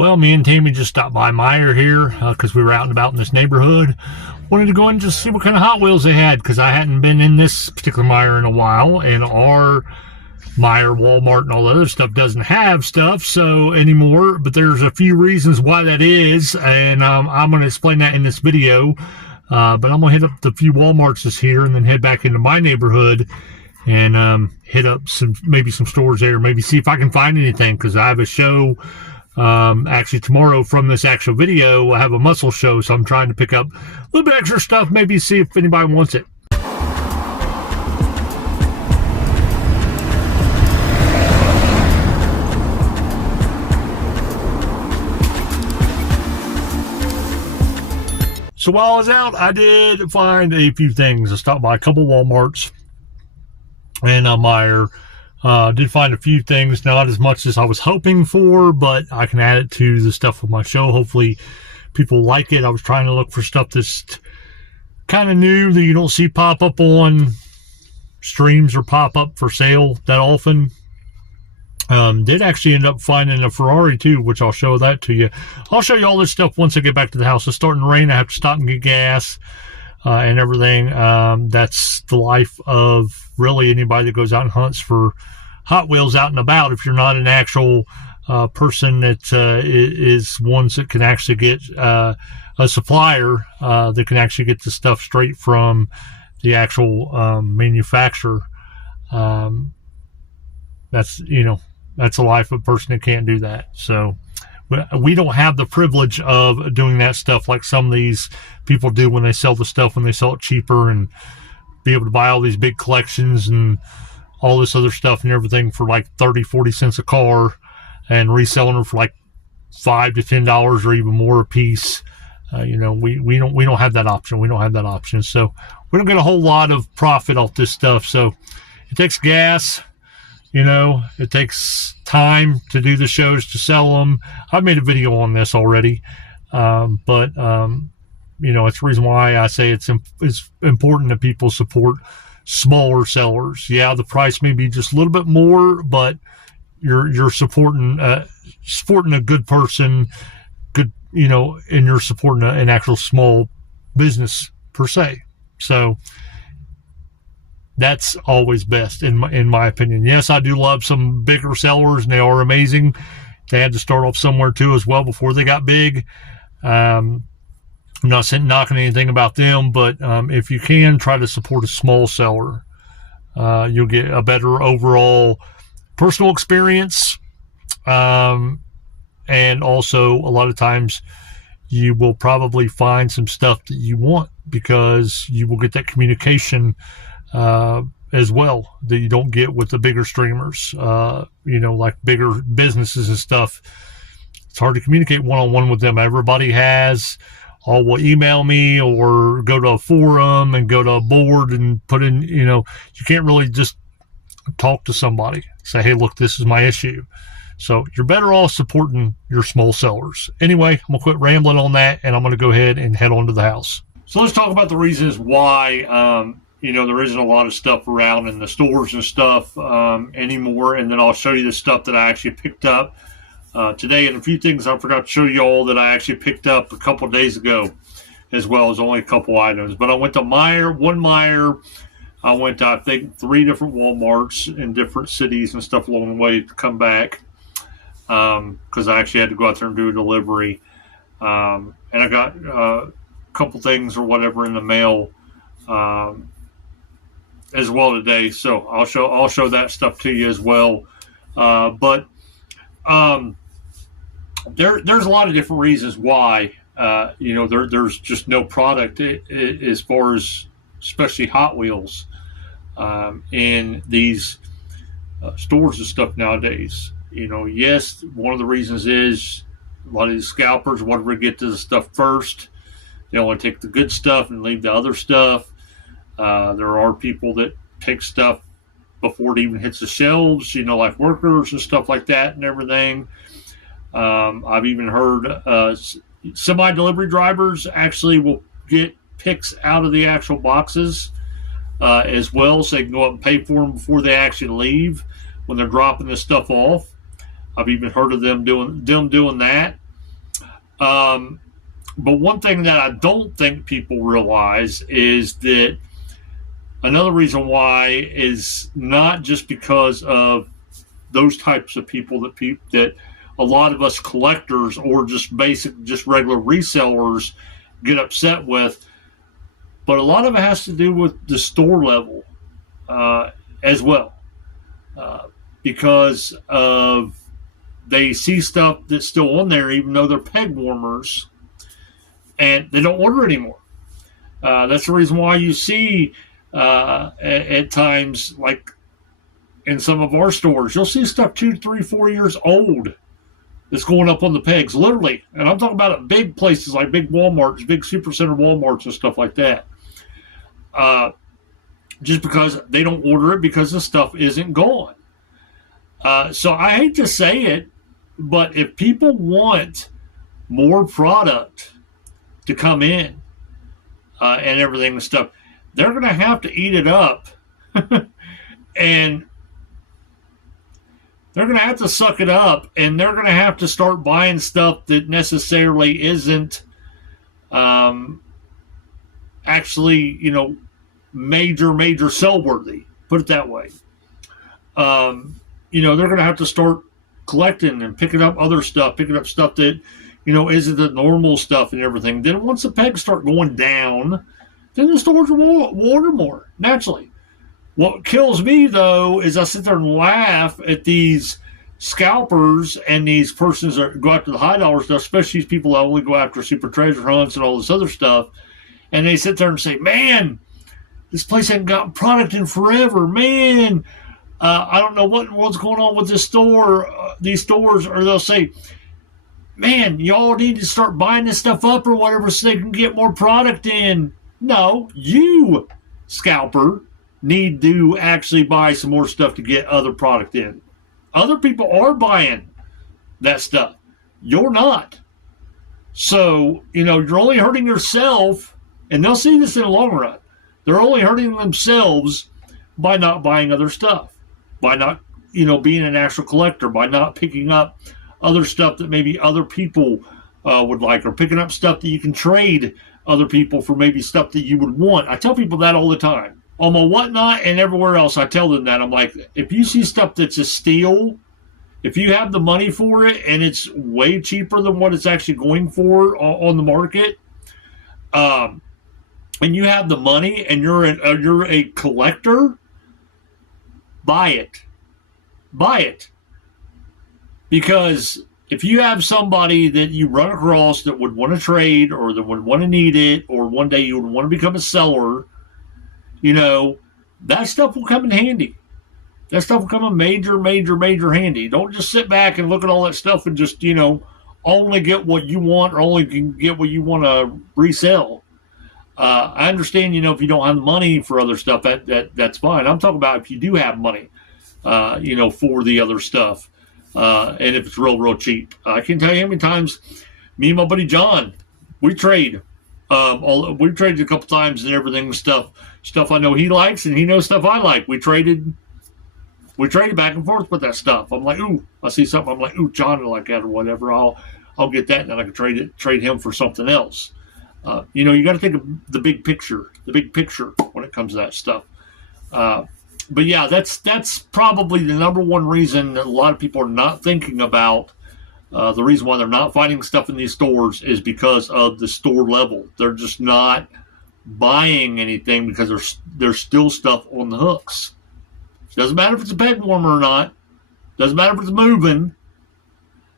Well, me and Tammy just stopped by Meijer here because we were out and about in this neighborhood. Wanted to go in and just see what kind of Hot Wheels they had because I hadn't been in this particular Meijer in a while, and our Meijer, Walmart, and all the other stuff doesn't have stuff so anymore. But there's a few reasons why that is, and I'm going to explain that in this video. But I'm going to hit up the few Walmarts this here and then head back into my neighborhood and hit up maybe some stores there, maybe see if I can find anything because I have a show actually tomorrow from this actual video. I have a muscle show, so I'm trying to pick up a little bit extra stuff, maybe see if anybody wants it. So while I was out, I did find a few things. I stopped by a couple Walmarts and Meijer. Did find a few things, not as much as I was hoping for, but I can add it to the stuff of my show. Hopefully people like it. I was trying to look for stuff that's kind of new that you don't see pop up on streams or pop up for sale that often. Did actually end up finding a Ferrari too, which I'll show that to you. I'll show you all this stuff once I get back to the house. It's starting to rain. I have to stop and get gas and everything. That's the life of really anybody that goes out and hunts for Hot Wheels out and about. If you're not an actual person that is ones that can actually get a supplier that can actually get the stuff straight from the actual manufacturer. That's a life of a person that can't do that. So we don't have the privilege of doing that stuff like some of these people do when they sell the stuff, when they sell it cheaper, and be able to buy all these big collections and all this other stuff and everything for like 30-40 cents a car and reselling them for like $5 to $10 or even more a piece. We don't have that option. We don't have that option. So we don't get a whole lot of profit off this stuff. So it takes gas. It takes time to do the shows, to sell them. I've made a video on this already, but it's the reason why I say it's important that people support smaller sellers. Yeah, the price may be just a little bit more, but you're supporting a good person, and you're supporting an actual small business per se. So that's always best in my opinion. Yes, I do love some bigger sellers, and they are amazing. They had to start off somewhere too as well before they got big. I'm not knocking anything about them, but if you can, try to support a small seller. You'll get a better overall personal experience, and also a lot of times you will probably find some stuff that you want because you will get that communication as well that you don't get with the bigger streamers, like bigger businesses and stuff. It's hard to communicate one-on-one with them. Everybody will email me or go to a forum and go to a board and put in, you can't really just talk to somebody, say, hey, look, this is my issue. So you're better off supporting your small sellers. Anyway, I'm gonna quit rambling on that, and I'm gonna go ahead and head on to the house. So let's talk about the reasons why there isn't a lot of stuff around in the stores and stuff anymore. And then I'll show you the stuff that I actually picked up today, and a few things I forgot to show you all that I actually picked up a couple of days ago, as well as only a couple items. But I went to one Meijer. I went to, I think, 3 different Walmarts in different cities and stuff along the way to come back because I actually had to go out there and do a delivery. And I got a couple things or whatever in the mail as well today, so I'll show that stuff to you as well. But there's a lot of different reasons why there's just no product as far as especially Hot Wheels in these stores and stuff nowadays. Yes, one of the reasons is a lot of these scalpers want to get to the stuff first. They only take the good stuff and leave the other stuff. There are people that take stuff before it even hits the shelves, like workers and stuff like that and everything. I've even heard semi-delivery drivers actually will get picks out of the actual boxes as well, so they can go up and pay for them before they actually leave when they're dropping this stuff off. I've even heard of them doing that. But one thing that I don't think people realize is that another reason why is not just because of those types of people that a lot of us collectors or just regular resellers get upset with, but a lot of it has to do with the store level as well, because of they see stuff that's still on there even though they're peg warmers, and they don't order anymore. That's the reason why you see at times, like in some of our stores, you'll see stuff 2, 3, 4 years old that's going up on the pegs, literally. And I'm talking about at big places like big Walmarts, big Supercenter Walmarts and stuff like that. Just because they don't order it because the stuff isn't gone. So I hate to say it, but if people want more product to come in and everything and stuff, they're going to have to eat it up. And they're going to have to suck it up, and they're going to have to start buying stuff that necessarily isn't actually, major sell worthy. Put it that way. They're going to have to start collecting and picking up other stuff, picking up stuff that, isn't the normal stuff and everything. Then once the pegs start going down, then the stores will order more, naturally. What kills me, though, is I sit there and laugh at these scalpers and these persons that go after the high dollar stuff, especially these people that only go after super treasure hunts and all this other stuff. And they sit there and say, man, this place hasn't got product in forever. Man, I don't know what's going on with this store, these stores. Or they'll say, man, y'all need to start buying this stuff up or whatever so they can get more product in. No, you, scalper, need to actually buy some more stuff to get other product in. Other people are buying that stuff. You're not. So, you're only hurting yourself, and they'll see this in the long run. They're only hurting themselves by not buying other stuff, by not, being an actual collector, by not picking up other stuff that maybe other people would like, or picking up stuff that you can trade other people for maybe stuff that you would want. I tell people that all the time. On my Whatnot and everywhere else, I tell them that. I'm like, if you see stuff that's a steal, if you have the money for it and it's way cheaper than what it's actually going for on the market, and you have the money and you're a collector, buy it. Buy it. Because if you have somebody that you run across that would want to trade or that would want to need it, or one day you would want to become a seller, that stuff will come in handy. That stuff will come in major handy. Don't just sit back and look at all that stuff and just, only get what you want or only can get what you want to resell. I understand, if you don't have the money for other stuff, that's fine. I'm talking about if you do have money, for the other stuff, and if it's real cheap. I can tell you how many times me and my buddy John, we trade. We've traded a couple times and everything, stuff I know he likes and he knows stuff I like. We traded back and forth with that stuff. I'm like, ooh, I see something. I'm like, ooh, John will like that or whatever. I'll get that, and then I can trade him for something else. You got to think of the big picture when it comes to that stuff. But yeah, that's probably the number one reason that a lot of people are not thinking about. The reason why they're not finding stuff in these stores is because of the store level. They're just not buying anything because there's still stuff on the hooks. Doesn't matter if it's a peg warmer or not. Doesn't matter if it's moving.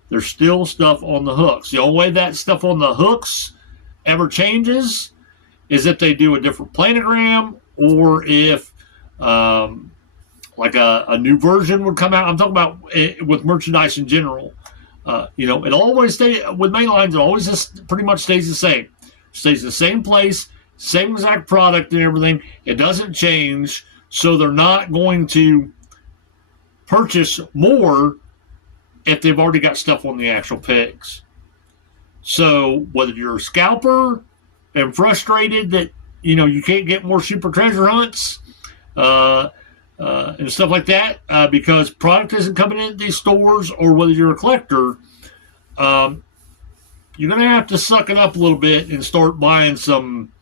There's still stuff on the hooks. The only way that stuff on the hooks ever changes is if they do a different planogram, or if like a new version would come out. I'm talking about with merchandise in general. It always stays with mainlines. It always just pretty much stays the same. Stays the same place, same exact product and everything. It doesn't change, so they're not going to purchase more if they've already got stuff on the actual pegs. So whether you're a scalper and frustrated that you can't get more super treasure hunts and stuff like that because product isn't coming in these stores, or whether you're a collector, you you're going to have to suck it up a little bit and start buying some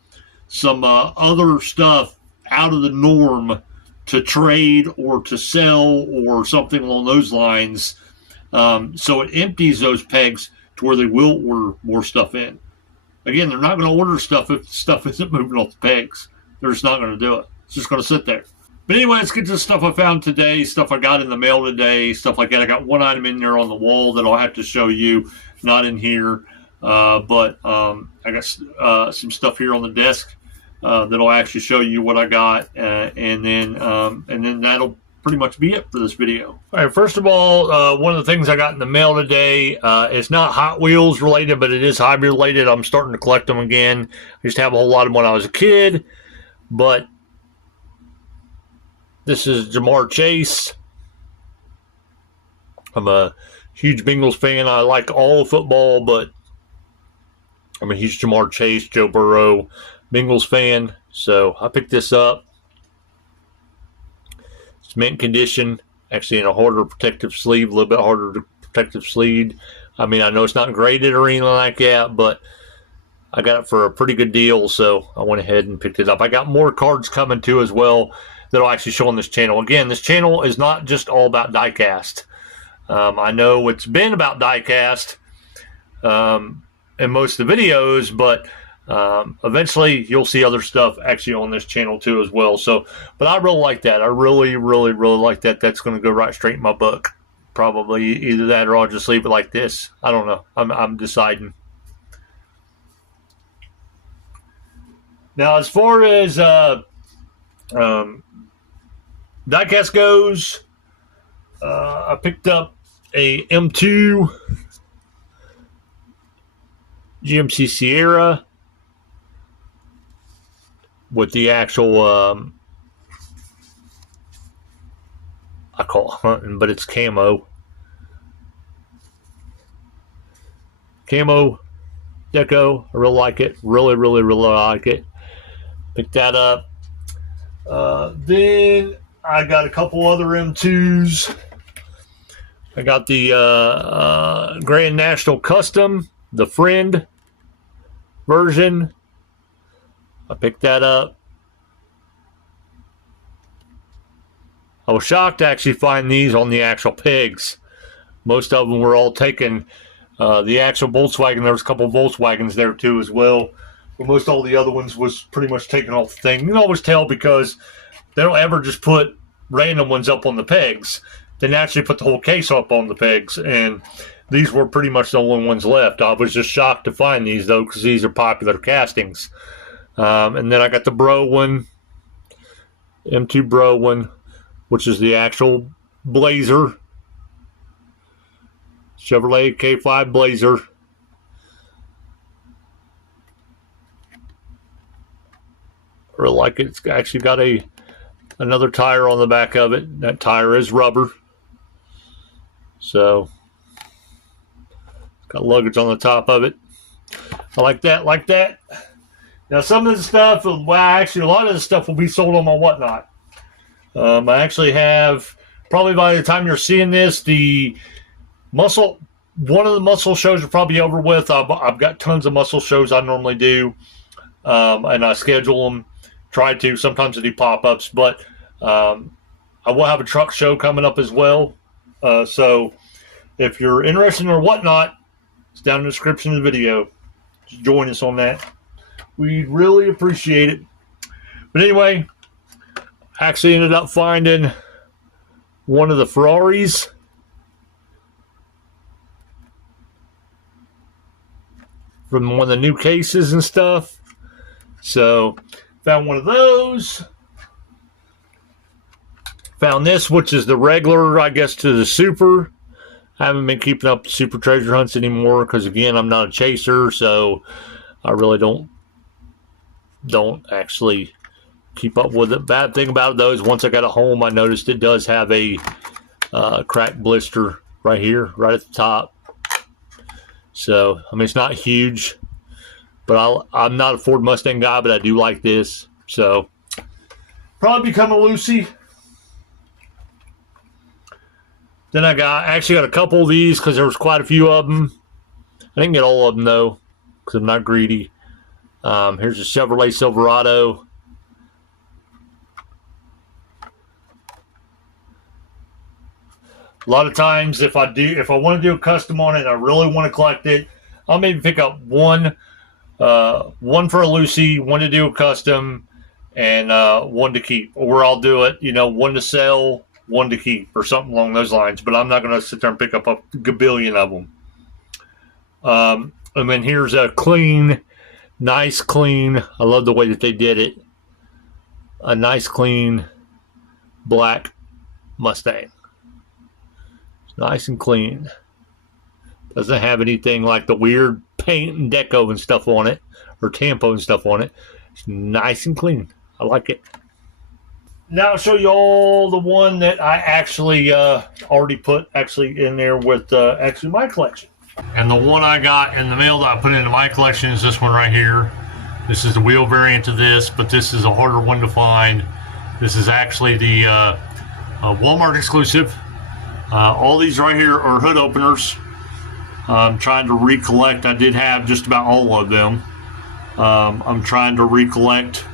other stuff out of the norm to trade or to sell or something along those lines. So it empties those pegs to where they will order more stuff in. Again, they're not going to order stuff if stuff isn't moving off the pegs. They're just not going to do it. It's just going to sit there. But anyway, let's get to the stuff I found today, stuff I got in the mail today, stuff like that. I got one item in there on the wall that I'll have to show you, not in here. But I got some stuff here on the desk that'll actually show you what I got, and then that'll pretty much be it for this video. All right, first of all, one of the things I got in the mail today, it's not Hot Wheels related, but it is hobby related. I'm starting to collect them again. I used to have a whole lot of them when I was a kid, but this is Jamar Chase. I'm a huge Bengals fan. I like all football, but I'm a huge Jamar Chase, Joe Burrow, Bengals fan. So I picked this up. It's mint condition, actually in a harder protective sleeve, a little bit harder protective sleeve. I mean, I know it's not graded or anything like that, but I got it for a pretty good deal, so I went ahead and picked it up. I got more cards coming too as well that I'll actually show on this channel. Again, this channel is not just all about diecast. I know it's been about diecast in most of the videos, but eventually you'll see other stuff actually on this channel too as well. So, but I really like that. I really like that. That's going to go right straight in my book. Probably either that or I'll just leave it like this. I don't know. I'm deciding. Now, as far as diecast goes, I picked up a M2 GMC Sierra with the actual, I call it hunting, but it's camo. Camo deco. I really like it. Really like it. Picked that up. Then I got a couple other M2s. I got the Grand National Custom, the Friend version. I picked that up. I was shocked to actually find these on the actual pegs. Most of them were all taken. The actual Volkswagen, there was a couple of Volkswagens there too as well. But most all the other ones was pretty much taken off the thing. You can always tell because they don't ever just put random ones up on the pegs. They naturally put the whole case up on the pegs, and these were pretty much the only ones left. I was just shocked to find these though, because these are popular castings. And then I got the Bro one, M2 Bro one, which is the actual Blazer, Chevrolet K5 Blazer. I really like it. It's actually got another tire on the back of it. That tire is rubber. So, it's got luggage on the top of it. I like that. Now, some of the stuff, well, actually, a lot of the stuff will be sold on my Whatnot. I actually have, probably by the time you're seeing this, one of the muscle shows are probably over with. I've got tons of muscle shows I normally do, and I schedule them, try to. Sometimes I do pop-ups, but I will have a truck show coming up as well. So if you're interested in or Whatnot, it's down in the description of the video. Just join us on that. We'd really appreciate it. But anyway, I actually ended up finding one of the Ferraris. From one of the new cases and stuff. So, found one of those. Found this, which is the regular, I guess, to the Super. I haven't been keeping up the Super treasure hunts anymore because, again, I'm not a chaser, so I really don't actually keep up with it. Bad thing about those, once I got it home, I noticed it does have a cracked blister right here, right at the top. So, I mean, it's not huge, but I'm not a Ford Mustang guy, but I do like this. So, probably become a LOOSIE. Then I actually got a couple of these because there was quite a few of them. I didn't get all of them though, because I'm not greedy. Here's a Chevrolet Silverado. A lot of times, if I want to do a custom on it, and I really want to collect it, I'll maybe pick up one for a LOOSIE, one to do a custom, and one to keep. Or I'll do it, you know, one to sell, one to keep, or something along those lines. But I'm not going to sit there and pick up a gabillion of them. And then here's a clean, nice clean. I love the way that they did it. A nice clean black Mustang. It's nice and clean. Doesn't have anything like the weird paint and deco and stuff on it, or tampo and stuff on it. It's nice and clean. I like it. Now I'll show you all the one that I actually already put in there with actually my collection. And the one I got in the mail that I put into my collection is this one right here. This is the wheel variant of this, but this is a harder one to find. This is actually the Walmart exclusive. All these right here are hood openers. I'm trying to recollect. I did have just about all of them. I'm trying to recollect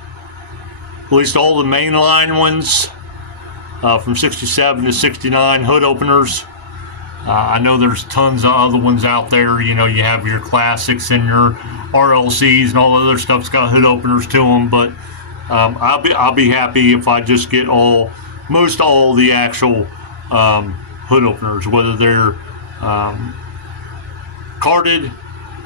at least all the mainline ones from 67 to 69 hood openers. I know there's tons of other ones out there. You know, you have your classics and your RLCs and all the other stuff's got hood openers to them. But I'll be happy if I just get most all the actual hood openers, whether they're carded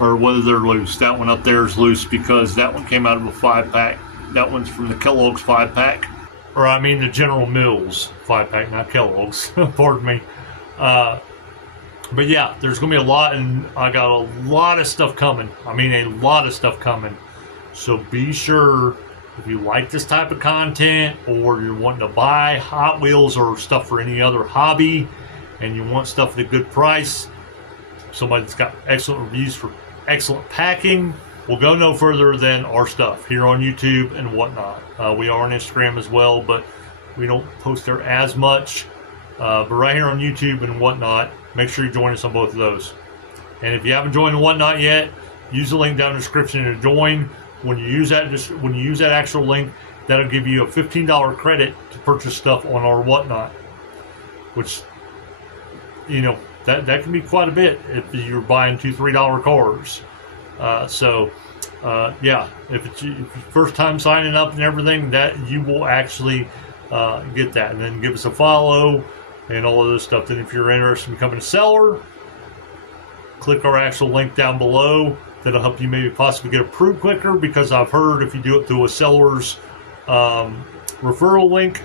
or whether they're loose. That one up there is loose because that one came out of a 5-pack. That one's from the Kellogg's 5-pack, or I mean the General Mills 5-pack, not Kellogg's. Pardon me. But yeah, there's going to be a lot, and I got a lot of stuff coming. I mean, a lot of stuff coming. So be sure, if you like this type of content, or you're wanting to buy Hot Wheels or stuff for any other hobby, and you want stuff at a good price, somebody that's got excellent reviews for excellent packing, will go no further than our stuff here on YouTube and whatnot. We are on Instagram as well, but we don't post there as much. But right here on YouTube and whatnot, make sure you join us on both of those. And if you haven't joined and whatnot yet, use the link down in the description to join. When you use that actual link, that'll give you a $15 credit to purchase stuff on our whatnot, which, you know, that can be quite a bit if you're buying $2-3 cars. Yeah, if it's your first time signing up and everything, that you will actually get that, and then give us a follow and all of this stuff. Then if you're interested in becoming a seller, click our actual link down below. That'll help you maybe possibly get approved quicker, because I've heard if you do it through a seller's referral link,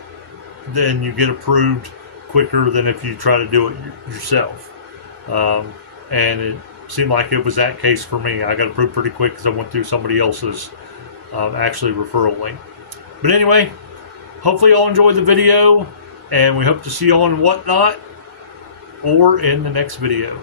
then you get approved quicker than if you try to do it yourself. And it seemed like it was that case for me. I got approved pretty quick because I went through somebody else's actually referral link. But anyway, hopefully y'all enjoyed the video, and we hope to see you on whatnot or in the next video.